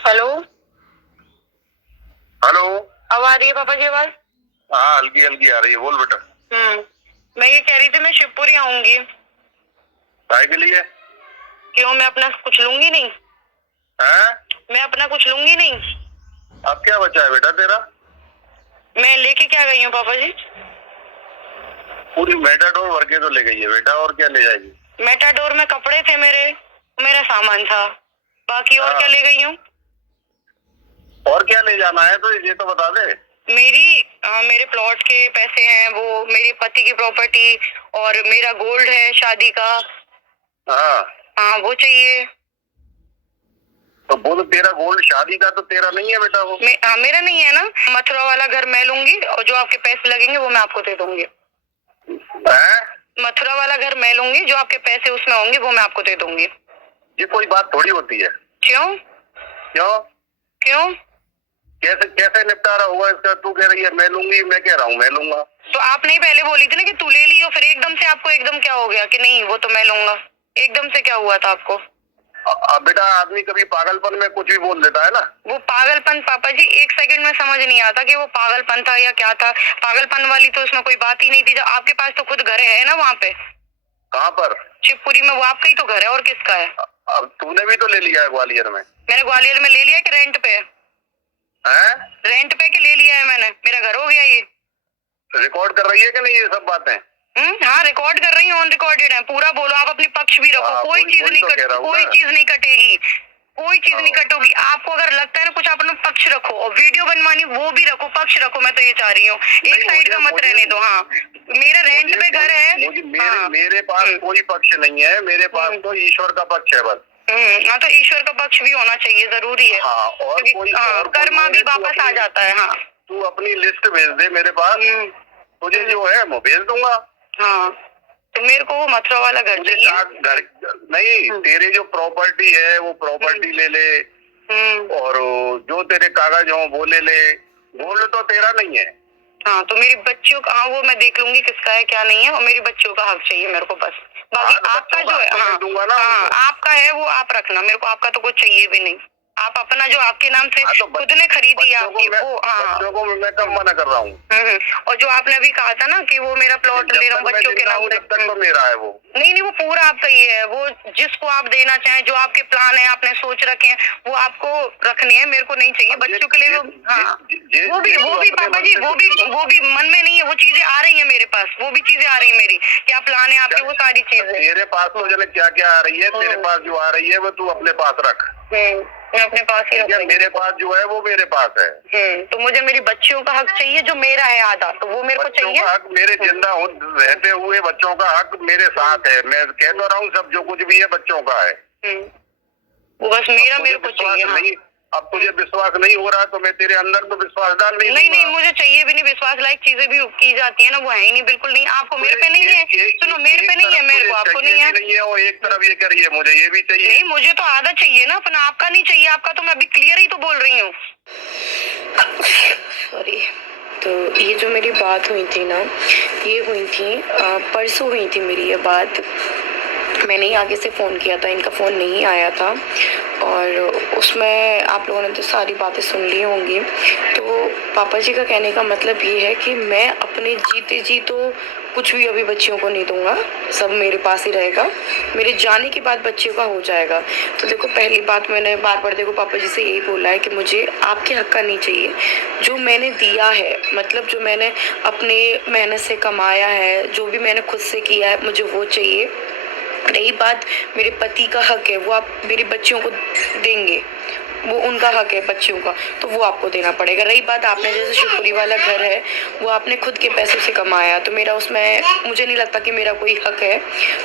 Hello. Hello. अब आ रही है पापा की आवाज? हाँ, हल्की हल्की आ रही है, बोल बेटा। मैं ये कह रही थी मैं शिवपुरी आऊंगी। काय के लिए? क्यों, मैं अपना कुछ लूंगी नहीं? हैं? मैं अपना कुछ लूंगी नहीं? अब क्या बचा है बेटा तेरा? मैं लेके क्या गई हूँ पापा जी? पूरी मेटाडोर भर के तो ले गई है बेटा, और क्या ले जाएगी? मेटाडोर में कपड़े थे मेरा सामान था, बाकी और हाँ। क्या ले गई हूँ? और क्या ले जाना है तो ये तो बता दे। मेरे प्लॉट के पैसे हैं, वो मेरे पति की प्रॉपर्टी, और मेरा गोल्ड है शादी का। हाँ। हाँ, वो चाहिए। तो बोल, तेरा गोल्ड शादी का तो तेरा नहीं है बेटा वो। हाँ, मेरा नहीं है ना। मथुरा वाला घर मैं लूंगी और जो आपके पैसे लगेंगे वो मैं आपको दे दूंगी। हैं? मथुरा वाला घर मैं लूंगी, जो आपके पैसे उसमें होंगे वो मैं आपको दे दूंगी। ये कोई बात थोड़ी होती है। क्यों? क्यों? क्यों? कैसे कैसे निपटारा हुआ इसका? तू कह रही है मैं लूंगी, मैं कह रहा हूँ मैं लूंगा। तो आप नहीं पहले बोली थी ना कि तू ले ली, और फिर एकदम से आपको एकदम क्या हो गया कि नहीं वो तो मैं लूंगा? एकदम से क्या हुआ था आपको? बेटा, आदमी कभी पागलपन में कुछ भी बोल देता है ना। वो पागलपन पापा जी एक सेकंड में समझ नहीं आता कि वो पागलपन था या क्या था। पागलपन वाली तो उसमें कोई बात ही नहीं थी, जब आपके पास तो खुद घर है ना वहाँ पे। कहाँ पर? शिवपुरी में, वो आपका ही तो घर है, और किसका है? अब तूने भी तो ले लिया है ग्वालियर में। मैंने ग्वालियर में ले लिया कि रेंट पे? हैं? रेंट पे के ले लिया है मैंने, मेरा घर हो गया ये। रिकॉर्ड कर रही है कि नहीं ये सब बातें? हाँ, रिकॉर्ड कर रही हूँ, ऑन रिकॉर्डेड है, पूरा बोलो, आप अपनी पक्ष भी रखो। कोई चीज नहीं कोई चीज नहीं कटेगी, कोई चीज नहीं कटोगी। आपको अगर लगता है ना कुछ, आप अपना पक्ष रखो, और वीडियो बनवानी वो भी रखो, पक्ष रखो। मैं तो ये चाह रही हूँ, एक साइड का मत रहने दो। हाँ, मेरा रेंट पे घर है। मेरे पास कोई पक्ष नहीं है, मेरे पास तो ईश्वर का पक्ष है बस। हाँ, तो ईश्वर का पक्ष भी होना चाहिए, जरूरी है। हाँ, और कोई कर्मा भी वापस आ जाता है। हाँ, तू अपनी लिस्ट भेज दे मेरे पास, तुझे जो है वो भेज दूंगा। हाँ, तो मेरे को वो मथुरा वाला घर चाहिए। नहीं, तेरे जो प्रॉपर्टी है वो प्रॉपर्टी ले ले, और जो तेरे कागज हो वो ले ले। गोल्ड तो तेरा नहीं है। हाँ, तो मेरी बच्चियों का, हाँ वो मैं देख लूंगी किसका है क्या नहीं है, और मेरी बच्चियों का हक चाहिए मेरे को बस। बाकी आपका जो है, हाँ, आपका है वो आप रखना, मेरे को आपका तो कुछ चाहिए भी नहीं। आप अपना जो आपके नाम से खुद ने खरीदी आपकी वो। बच्चों को मैं कब मना कर रहा हूँ। और जो आपने अभी कहा था ना कि वो मेरा प्लॉट मेरा बच्चों के नाम, जब तक तो मेरा है वो। नहीं, वो पूरा आपका ही है। वो जिसको आप देना चाहें, जो आपके प्लान है आपने सोच रखे हैं, वो आपको रखनी है, मेरे को नहीं चाहिए। बच्चों के लिए वो भी पापा जी, वो भी मन में नहीं है, वो चीजें आ रही है मेरे पास, वो भी चीजें आ रही है मेरी। क्या प्लान है आपके, वो सारी चीजें मेरे पास तो जने क्या क्या आ रही है, तेरे पास जो आ रही है वो तू अपने पास रख। मैं अपने पास ही रख। मेरे पास जो है वो मेरे पास है। तो मुझे मेरी बच्चियों का हक चाहिए, जो मेरा है आधा, तो वो मेरे को चाहिए। हक मेरे जिंदा रहते हुए बच्चों का हक मेरे साथ है। मैं कह तो रहा हूँ, सब जो कुछ भी है बच्चों का है। वो बस मेरे को चाहिए। नहीं, अब तुझे विश्वास नहीं हो रहा तो मैं तेरे अंदर तो विश्वास डाल नहीं, मुझे चाहिए भी नहीं। विश्वास लायक चीजें भी की जाती है ना, वो है ही नहीं, बिल्कुल नहीं। आपको मेरे पे नहीं है, सुनो, मेरे पे नहीं है, मेरे को आपको नहीं है। और एक तरफ ये करिए, मुझे ये भी चाहिए। नहीं, मुझे तो आधा चाहिए ना अपना, आपका नहीं चाहिए। आपका तो मैं अभी क्लियर ही तो बोल रही हूँ। सॉरी। तो ये जो मेरी बात हुई थी ना, ये हुई थी परसों हुई थी मेरी ये बात। मैंने ही आगे से फ़ोन किया था, इनका फ़ोन नहीं आया था, और उसमें आप लोगों ने तो सारी बातें सुन ली होंगी। तो पापा जी का कहने का मतलब ये है कि मैं अपने जीते जी तो कुछ भी अभी बच्चियों को नहीं दूंगा, सब मेरे पास ही रहेगा। मेरे जाने के बाद बच्चियों का हो जाएगा। तो देखो, पहली बात मैंने बार बार देखो पापा जी से यही बोला है कि मुझे आपके हक का नहीं चाहिए। जो मैंने दिया है, मतलब जो मैंने अपने मेहनत से कमाया है, जो भी मैंने खुद से किया है, मुझे वो चाहिए। रही बात मेरे पति का हक है, वो आप मेरी बच्चियों को देंगे, वो उनका हक है बच्चियों का, तो वो आपको देना पड़ेगा। रही बात आपने जैसे शिवपुरी वाला घर है, वो आपने खुद के पैसों से कमाया, तो मेरा उसमें मुझे नहीं लगता कि मेरा कोई हक है,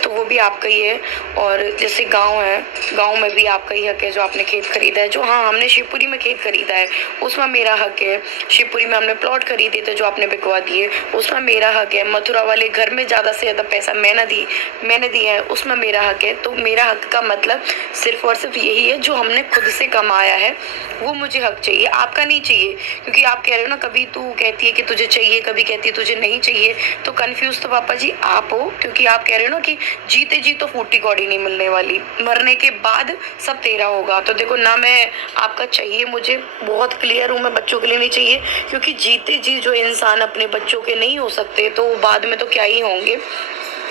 तो वो भी आपका ही है। और जैसे गांव है, गांव में भी आपका ही हक है, जो आपने खेत खरीदा है, जो हाँ हमने शिवपुरी में खेत खरीदा है उसमें मेरा हक है। शिवपुरी में हमने प्लॉट खरीदे थे जो आपने बिकवा दिए, उसमें मेरा हक है। मथुरा वाले घर में ज़्यादा से ज़्यादा पैसा मैंने दिया है, उसमें मेरा हक है। तो मेरा हक का मतलब सिर्फ और सिर्फ यही है, जो हमने खुद से कमाया आया है वो मुझे हक चाहिए, आपका नहीं चाहिए। क्योंकि आप कह रहे हो ना, कभी तू कहती है कि तुझे चाहिए, कभी कहती है तुझे नहीं चाहिए, तो कंफ्यूज तो पापा जी आप हो। क्योंकि आप कह रहे हो ना कि जीते जी तो फूटी कौड़ी नहीं मिलने वाली, मरने के बाद सब तेरा होगा। तो देखो ना, मैं आपका चाहिए, मुझे बहुत क्लियर हूँ, मैं बच्चों के लिए नहीं चाहिए। क्योंकि जीते जी जो इंसान अपने बच्चों के नहीं हो सकते तो बाद में तो क्या ही होंगे।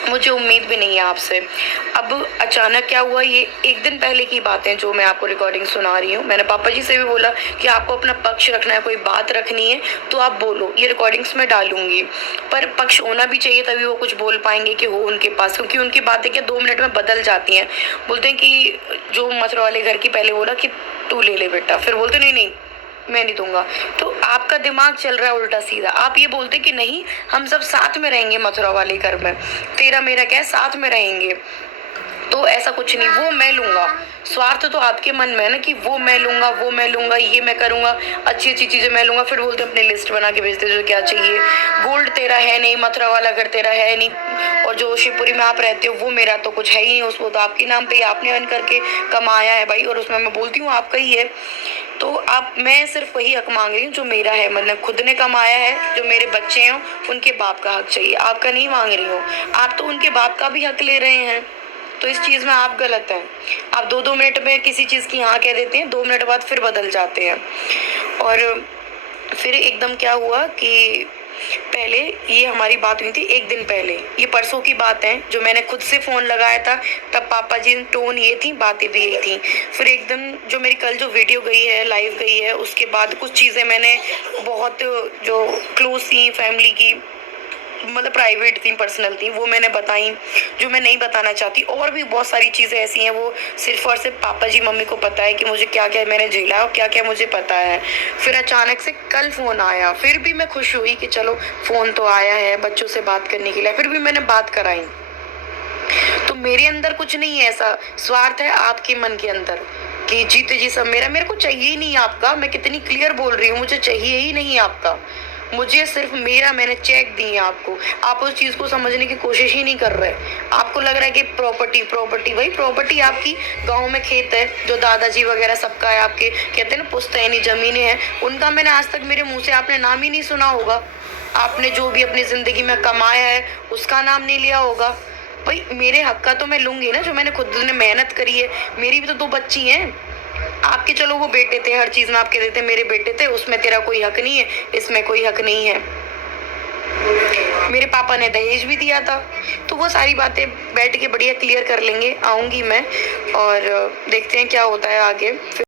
मुझे उम्मीद भी नहीं है आपसे। अब अचानक क्या हुआ, ये एक दिन पहले की बात है जो मैं आपको रिकॉर्डिंग सुना रही हूँ। मैंने पापा जी से भी बोला कि आपको अपना पक्ष रखना है, कोई बात रखनी है तो आप बोलो, ये रिकॉर्डिंग्स में डालूंगी, पर पक्ष होना भी चाहिए, तभी वो कुछ बोल पाएंगे कि हो उनके पास। क्योंकि उनकी बातें क्या 2 मिनट में बदल जाती हैं। बोलते हैं कि जो मथुरा वाले घर की पहले बोला कि तू ले ले बेटा, फिर बोलते नहीं नहीं मैं नहीं दूंगा। तो आपका दिमाग चल रहा है उल्टा सीधा। आप ये बोलते कि नहीं हम सब साथ में रहेंगे मथुरा वाले घर में, तेरा मेरा क्या है, साथ में रहेंगे। तो ऐसा कुछ नहीं, वो मैं लूंगा। स्वार्थ तो आपके मन में है ना कि वो मैं लूंगा, वो मैं लूंगा, ये मैं करूंगा, अच्छी अच्छी चीजें मैं लूंगा। फिर बोलते अपनी लिस्ट बना के भेजते जो क्या चाहिए। गोल्ड तेरा है नहीं, मथुरा वाला घर तेरा है नहीं, और जो शिवपुरी में आप रहते हो वो मेरा तो कुछ है ही नहीं। उसको तो आपके नाम पे ही आपने अर्न करके कमाया है भाई, और उसमें मैं बोलती हूँ आपका ही है। तो आप, मैं सिर्फ वही हक मांग रही हूँ जो मेरा है, मतलब खुद ने कमाया है। जो मेरे बच्चे हैं उनके बाप का हक चाहिए, आपका नहीं मांग रही हूँ। आप तो उनके बाप का भी हक ले रहे हैं, तो इस चीज़ में आप गलत हैं। आप 2-2 मिनट में किसी चीज़ की हाँ कह देते हैं, 2 मिनट बाद फिर बदल जाते हैं। और फिर एकदम क्या हुआ कि पहले ये हमारी बात हुई थी एक दिन पहले, ये परसों की बात है, जो मैंने खुद से फ़ोन लगाया था तब पापा जी टोन ये थी, बातें भी यही थी। फिर एकदम जो मेरी कल जो वीडियो गई है, लाइव गई है, उसके बाद कुछ चीज़ें मैंने बहुत जो क्लोज थी फैमिली की, मतलब प्राइवेट थी, पर्सनल थी, वो मैंने बताई, जो मैं नहीं बताना चाहती। और भी बहुत सारी चीज़ें ऐसी हैं वो सिर्फ और सिर्फ पापा जी मम्मी को पता है कि मुझे क्या क्या मैंने झेला और क्या क्या मुझे पता है। फिर अचानक से कल फ़ोन आया, फिर भी मैं खुश हुई कि चलो फ़ोन तो आया है बच्चों से बात करने के लिए, फिर भी मैंने बात कराई। तो मेरे अंदर कुछ नहीं है ऐसा स्वार्थ, है आपके मन के अंदर कि जीते जी सब मेरा। मेरे को चाहिए ही नहीं आपका, मैं कितनी क्लियर बोल रही हूँ, मुझे चाहिए ही नहीं आपका, मुझे सिर्फ मेरा। मैंने चेक दी है आपको, आप उस चीज़ को समझने की कोशिश ही नहीं कर रहे। आपको लग रहा है कि प्रॉपर्टी प्रॉपर्टी, वही प्रॉपर्टी आपकी गांव में खेत है जो दादाजी वगैरह सबका है, आपके कहते हैं ना पुश्तैनी ज़मीनें हैं, उनका मैंने आज तक मेरे मुँह से आपने नाम ही नहीं सुना होगा। आपने जो भी अपनी ज़िंदगी में कमाया है उसका नाम नहीं लिया होगा। भाई मेरे हक का तो मैं लूँगी ना, जो मैंने खुद ने मेहनत करी है। मेरी भी तो 2 बच्ची हैं। आपके चलो वो बेटे थे, हर चीज़ में आप कह देते मेरे बेटे थे, उसमें तेरा कोई हक नहीं है, इसमें कोई हक नहीं है। मेरे पापा ने दहेज भी दिया था। तो वो सारी बातें बैठ के बढ़िया क्लियर कर लेंगे, आऊँगी मैं और देखते हैं क्या होता है आगे। फिर